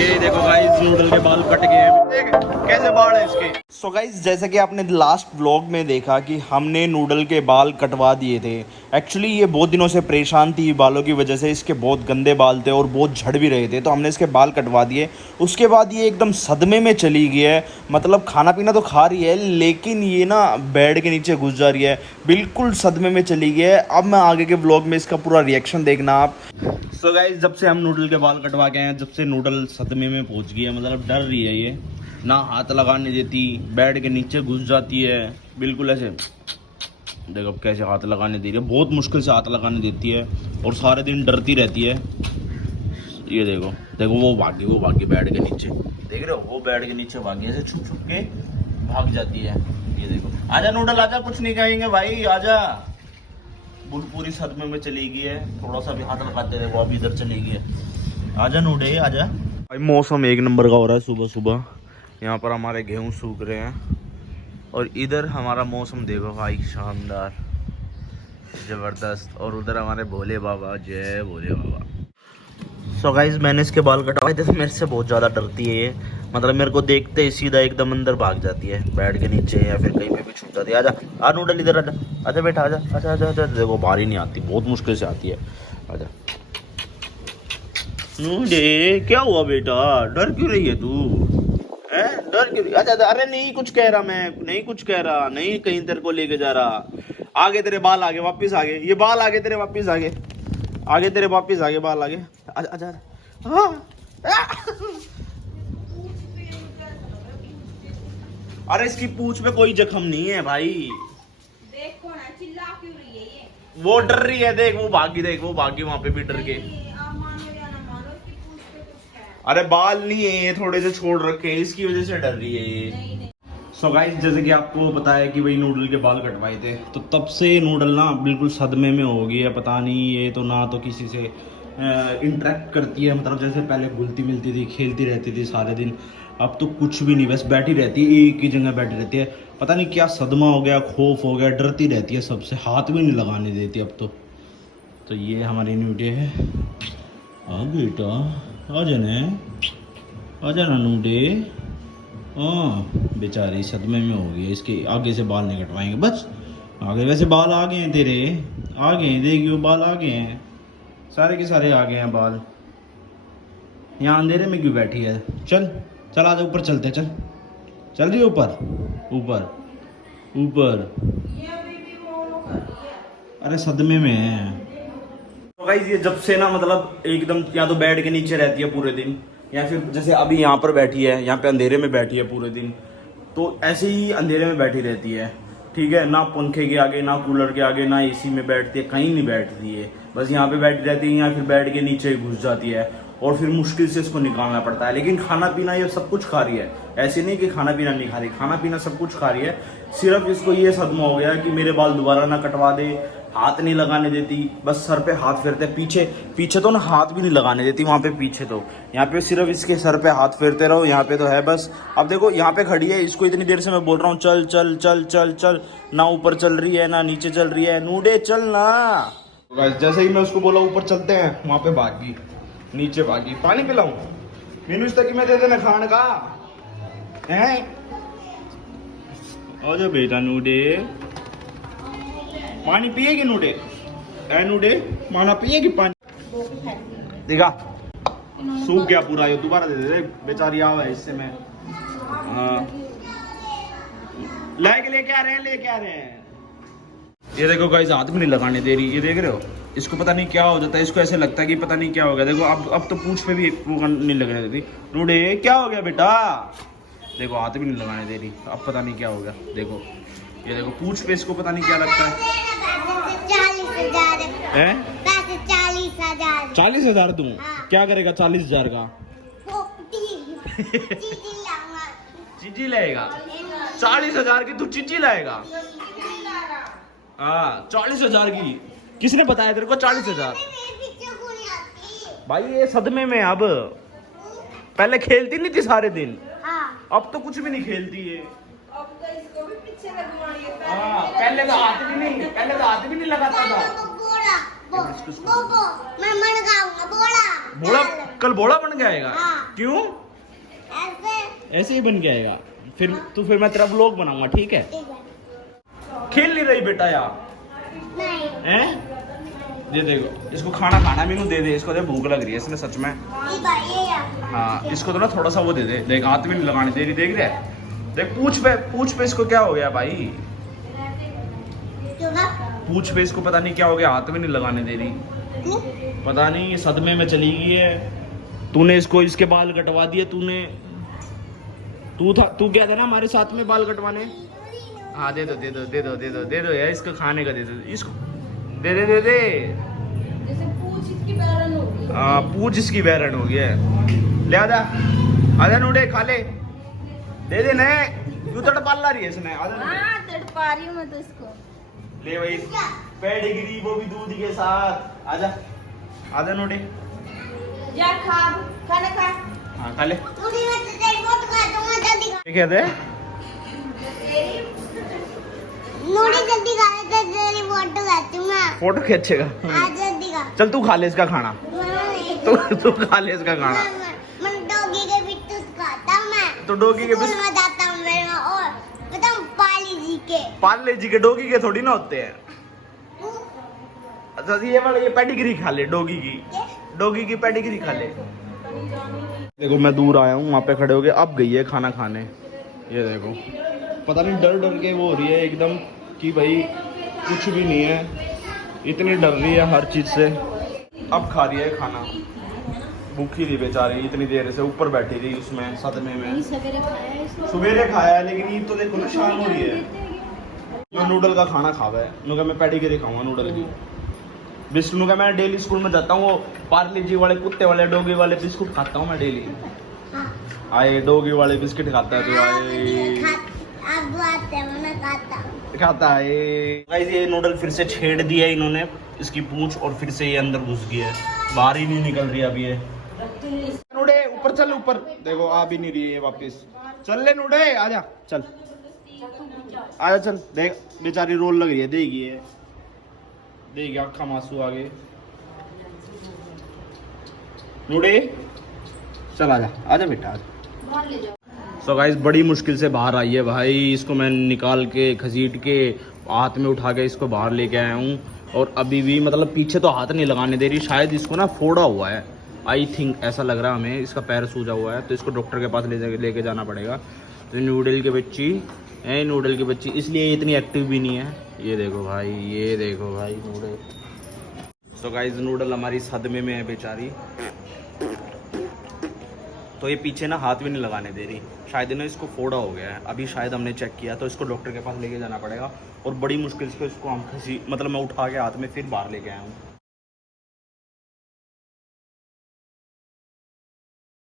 ये देखो guys noodle के बाल कट गए हैं, कैसे बाल है इसके। सो गाइस जैसा कि आपने लास्ट व्लॉग में देखा कि हमने नूडल के बाल कटवा दिए थे। एक्चुअली ये बहुत दिनों से परेशान थी बालों की वजह से, इसके बहुत गंदे बाल थे और बहुत झड़ भी रहे थे, तो हमने इसके बाल कटवा दिए। उसके बाद ये एकदम सदमे में चली गई है, मतलब खाना पीना तो खा रही है लेकिन ये ना बेड के नीचे घुस जा रही है, बिल्कुल सदमे में चली गई है। अब मैं आगे के व्लॉग में इसका पूरा रिएक्शन देखना आप। सो गाइस जब से हम नूडल के बाल कटवा के हैं, जब से नूडल सदमे में पहुंच गई है, मतलब डर रही है ये, ना हाथ लगाने देती, बेड के नीचे घुस जाती है बिल्कुल ऐसे। देखो कैसे हाथ लगाने दे रही है, बहुत मुश्किल से हाथ लगाने देती है और सारे दिन डरती रहती है। ये देखो देखो वो भागी बेड के नीचे, देख रहे हो वो बेड के नीचे भागी, ऐसे छुप छुप के भाग जाती है। ये देखो आजा नूडल आजा, कुछ नहीं कहेंगे भाई आजा। पूरी सदमे में चली गई है, थोड़ा सा भी हाथ लगाते रहे वो अभी इधर चली गई है। आजा नूडे आजा। भाई मौसम एक नंबर का हो रहा है सुबह सुबह, यहाँ पर हमारे गेहूँ सूख रहे हैं और इधर हमारा मौसम देखो भाई शानदार ज़बरदस्त, और उधर हमारे भोले बाबा, जय भोले बाबा। सो गाइस मैंने इसके बाल कटवाए थे, मेरे से बहुत ज़्यादा डरती है ये, मतलब मेरे को देखते ही सीधा एकदम अंदर भाग जाती है, बेड के नीचे या फिर कहीं पे भी छुप जाती है। आजा आ नूडल इधर आजा, आजा बेटा आजा, आजा आजा आजा। देखो बाहर ही नहीं आती, बहुत मुश्किल से आती है। आजा नूडे, क्या हुआ बेटा, डर क्यों रही है तू, हैं डर क्यों रही? अच्छा अरे नहीं कुछ कह रहा, मैं नहीं कुछ कह रहा, नहीं कहीं तेरे को लेके जा रहा। आगे तेरे बाल आगे वापिस आगे, ये बाल आगे तेरे वापिस आगे, आगे तेरे वापिस आगे बाल आगे। आजा आजा अरे इसकी पूंछ पे कोई जख्म नहीं है भाई, देखो ना चिल्ला क्यों रही है ये, वो डर रही है, देख वो भागी वहां पे भी डर के। आप मानो या ना मानो इसकी पूंछ पे कुछ है। अरे बाल नहीं है ये, थोड़े से छोड़ रखे हैं, इसकी वजह से डर रही है ये। नहीं नहीं सो गाइस जैसे कि आपको बताया कि भाई नूडल के बाल कटवाए थे, तो तब से नूडल ना बिल्कुल सदमे में हो गई है। पता नहीं ये तो ना तो किसी से इंटरेक्ट करती है, मतलब जैसे पहले घुलती मिलती थी, खेलती रहती थी सारे दिन, अब तो कुछ भी नहीं, बस बैठी रहती है, एक ही जगह बैठी रहती है। पता नहीं क्या सदमा हो गया, खौफ हो गया, डरती रहती है सबसे, हाथ भी नहीं लगाने देती अब तो ये हमारी नूडे है। आ बेटा आ जाना, आ जाना नूडे। हाँ बेचारी सदमे में हो गई है, इसके आगे से बाल नहीं कटवाएंगे बस। आगे वैसे बाल आ गए हैं तेरे, आ गए हैं, देखियो बाल आ गए हैं, सारे के सारे आ गए हैं बाल। यहाँ अंधेरे में क्यों बैठी है, चल चल आजा ऊपर चलते, चल चल रही ऊपर ऊपर ऊपर। ये अभी भी वो कर रही है। अरे सदमे में है। तो गाइस ये जब से ना मतलब एकदम या तो बेड के नीचे रहती है पूरे दिन, या फिर जैसे अभी यहाँ पर बैठी है, यहाँ पे अंधेरे में बैठी है पूरे दिन, तो ऐसे ही अंधेरे में बैठी रहती है, ठीक है ना, पंखे के आगे ना कूलर के आगे ना एसी में बैठती है, कहीं नहीं बैठती है, बस यहाँ पे बैठी रहती है, या फिर बेड के नीचे घुस जाती है और फिर मुश्किल से इसको निकालना पड़ता है। लेकिन खाना पीना ये सब कुछ खा रही है, ऐसे नहीं कि खाना पीना नहीं खा रही, खाना पीना सब कुछ खा रही है। सिर्फ इसको ये सदमा हो गया कि मेरे बाल दोबारा ना कटवा दे, हाथ नहीं लगाने देती, बस सर पे हाथ फेरते, पीछे पीछे तो ना हाथ भी नहीं लगाने देती वहाँ पे पीछे, तो यहाँ पे सिर्फ इसके सर पे हाथ फेरते रहो, यहाँ पे तो है बस। अब देखो यहाँ पे खड़ी है, इसको इतनी देर से मैं बोल रहा हूँ चल चल चल चल चल, ना ऊपर चल रही है ना नीचे चल रही है। नूडे चल ना। जैसे ही मैं उसको बोला ऊपर चलते हैं, वहाँ पे भागी, नीचे भागी। पानी पिलाऊं मीनू इस तक मैं दे देना खान का है। आजा बेटा नूडे, पानी पिएगी नूडे, ए नूडे माना पिएगी पानी। देखा सूख गया पूरा, ये दोबारा दे दे बेचारी, आवा है इससे मैं। हाँ लेके आ रहे हैं। ये देखो गाइस हाथ भी नहीं लगाने दे रही, ये देख रहे हो, इसको पता नहीं क्या हो जाता है, इसको ऐसे लगता है कि पता नहीं क्या हो गया। देखो अब तो पूंछ पे भी वो नहीं लगने देती। नूडे क्या हो गया बेटा, देखो हाथ भी नहीं लगाने दे रही, अब पता नहीं क्या हो गया। देखो ये देखो पूंछ पे इसको पता नहीं क्या लगता है। 40,000 दूं? क्या करेगा 40,000 का? चीजी लाएगा 40,000 की, तू चीजी लाएगा? हाँ 40,000 की, किसने बताया तेरे को 40,000? भाई ये सदमे में, अब पहले खेलती नहीं थी सारे दिन, अब तो कुछ भी नहीं खेलती है। अब तो इसको भी पीछे लगवाइए। हाँ पहले तो हाथ भी नहीं लगाता था। मैं मन गाऊंगा बोला। बोड़ा कल बोड़ा बन जाएगा। हाँ। क्यों? ऐसे ही बन के आएगा फिर मैं तेरा ब्लॉग बनाऊंगा, ठीक है? खेल नहीं रही बेटा यार, हैं? ये देखो, इसको खाना मीनू दे दे, इसको दे, भूख लग रही है इसने सच में। हाँ, इसको तो ना थोड़ा सा वो दे दे, देख हाथ में नहीं लगाने दे रही, देख रहे? देख पूछ पे इसको क्या हो गया भाई, पूछ पे इसको पता नहीं क्या हो गया, हाथ में नहीं लगाने दे रही, पता नहीं सदमे में चली गई है। तूने इसको इसके बाल कटवा दिए, तू क्या था ना हमारे साथ में बाल कटवाने। हाँ दे दो यार, इसको खाने का दे दो, इसको दे दे। जैसे पूछ इसकी बैरन होगी। हाँ, पूछ इसकी बैरन हो गया है। ले आजा नूडे, खा ले, दे दे ने, क्यों तड़पाल रही है इसने? हाँ, तड़पा रही हूँ मैं तो इसको। ले भाई, पेडिग्री, वो भी दूध के साथ। आजा नूडे, जा खाना खा। हाँ खा ले। क्या कहते हैं? जल्दी खा ले, तेरी फोटो लाती हूँ मैं। फोटो खींचेगा? जल्दी खा। चल तू खा ले इसका खाना, तू खा ले इसका खाना। मैं डॉगी के बिस्कुट खाता हूँ मैं। तो डॉगी के स्कूल में जाता हूँ मैं, और बताऊँ पार्ले जी के डॉगी के थोड़ी ना होते हैं। अच्छा ये पेडिग्री खा ले, डॉगी की पेडिग्री खा ले। देखो मैं दूर आया हूँ, वहाँ पे खड़े हो गए, अब गई है खाना खाने। ये देखो, पता नहीं डर के वो हो रही है एकदम कि भाई कुछ भी नहीं है, इतनी डर रही है हर चीज से। अब खा रही है खाना, भूखी थी बेचारी, इतनी देर से ऊपर बैठी थी उसमें सदमे में। सवेरे खाया है, लेकिन ये तो देखो ना शाम हो रही है। जो नूडल का खाना खावा है, नुका मैं पेडिग्री खाऊंगा नूडल की। बिस्कुट का मैं डेली स्कूल में जाता हूँ, वो पार्ले जी वाले कुत्ते वाले डॉगी वाले बिस्कुट खाता हूँ मैं डेली। आए डॉगी वाले बिस्किट खाता है तो आए खाता है। गाइस ये नूडल फिर से छेड़ दिया है इन्होंने, इसकी पूंछ, और फिर से ये अंदर घुस गया है, बाहर ही नहीं निकल रही अभी ये। नूडे ऊपर चल, ऊपर देखो आ भी नहीं रही है वापस। चल ले नूडे, आजा चल, आजा चल। देख बेचारी रोल लग रही है, देगी ये, देगी आँखा मासू आगे। नूडे चल आजा बेटा आजा। सो गाइस बड़ी मुश्किल से बाहर आई है भाई, इसको मैं निकाल के घसीट के हाथ में उठा के इसको बाहर लेके आया हूँ, और अभी भी मतलब पीछे तो हाथ नहीं लगाने दे रही, शायद इसको ना फोड़ा हुआ है, आई थिंक ऐसा लग रहा है हमें, इसका पैर सूजा हुआ है, तो इसको डॉक्टर के पास लेके जाना पड़ेगा। तो नूडल की बच्ची इसलिए इतनी एक्टिव भी नहीं है। ये देखो भाई नूडल। सो गाइस नूडल हमारी सदमे में है बेचारी, तो ये पीछे ना हाथ भी नहीं लगाने दे रही, शायद ना इसको फोड़ा हो गया है। अभी शायद हमने चेक किया, तो इसको डॉक्टर के पास लेके जाना पड़ेगा, और बड़ी मुश्किल से इसको हम मैं उठा के हाथ में फिर बाहर लेके आया हूँ।